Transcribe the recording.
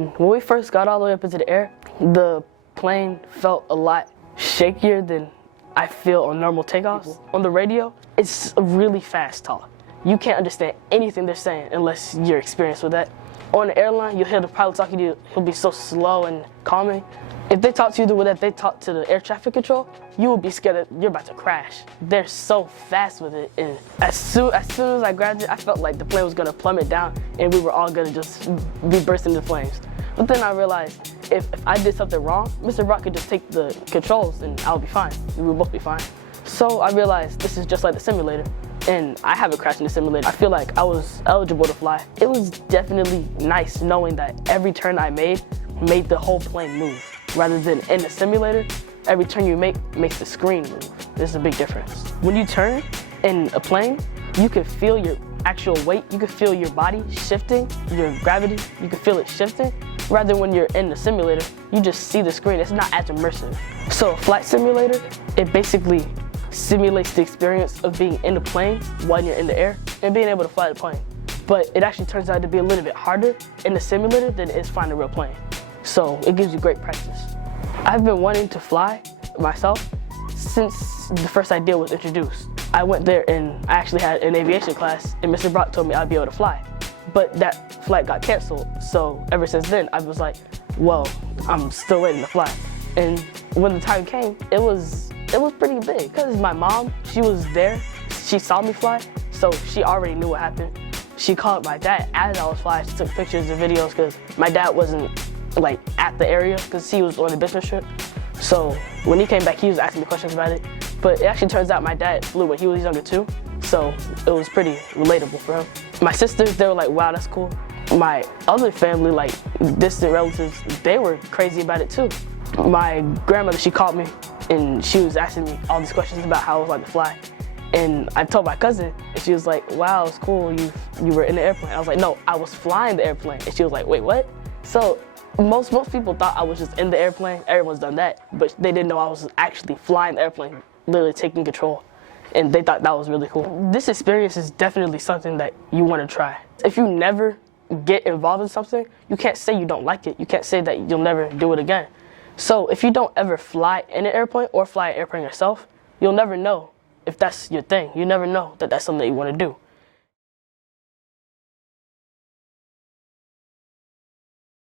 When we first got all the way up into the air, the plane felt a lot shakier than I feel on normal takeoffs. On the radio, it's a really fast talk. You can't understand anything they're saying unless you're experienced with that. On the airline, you'll hear the pilot talking to you, he'll be so slow and calming. If they talk to you the way that they talk to the air traffic control, you will be scared that you're about to crash. They're so fast with it, and as soon as I grabbed it, I felt like the plane was gonna plummet down and we were all gonna just be bursting into flames. But then I realized if I did something wrong, Mr. Brock could just take the controls and I'll be fine. We would both be fine. So I realized this is just like the simulator, and I haven't crashed in the simulator. I feel like I was eligible to fly. It was definitely nice knowing that every turn I made the whole plane move. Rather than in the simulator, every turn you make makes the screen move. There's a big difference. When you turn in a plane, you can feel your actual weight. You can feel your body shifting, your gravity. You can feel it shifting. Rather when you're in the simulator, you just see the screen. It's not as immersive. So a flight simulator, it basically simulates the experience of being in the plane while you're in the air and being able to fly the plane. But it actually turns out to be a little bit harder in the simulator than it is flying a real plane. So it gives you great practice. I've been wanting to fly myself since the first idea was introduced. I went there and I actually had an aviation class, and Mr. Brock told me I'd be able to fly. But that flight got canceled, so ever since then I was like, well, I'm still waiting to fly. And when the time came, it was pretty big. Because my mom, she was there, she saw me fly, so she already knew what happened. She called my dad as I was flying. She took pictures and videos because my dad wasn't like at the area because he was on a business trip. So when he came back, he was asking me questions about it. But it actually turns out my dad flew when he was younger too, so it was pretty relatable for him. My sisters, they were like, wow, that's cool. My other family, like distant relatives, they were crazy about it too. My grandmother, she called me and she was asking me all these questions about how it was like to fly. And I told my cousin, and she was like, wow, it's cool, you were in the airplane. I was like, no, I was flying the airplane. And she was like, wait, what? So most people thought I was just in the airplane. Everyone's done that, but they didn't know I was actually flying the airplane, literally taking control. And they thought that was really cool. This experience is definitely something that you want to try. If you never get involved in something, you can't say you don't like it. You can't say that you'll never do it again. So if you don't ever fly in an airplane or fly an airplane yourself, you'll never know if that's your thing. You never know that that's something that you want to do.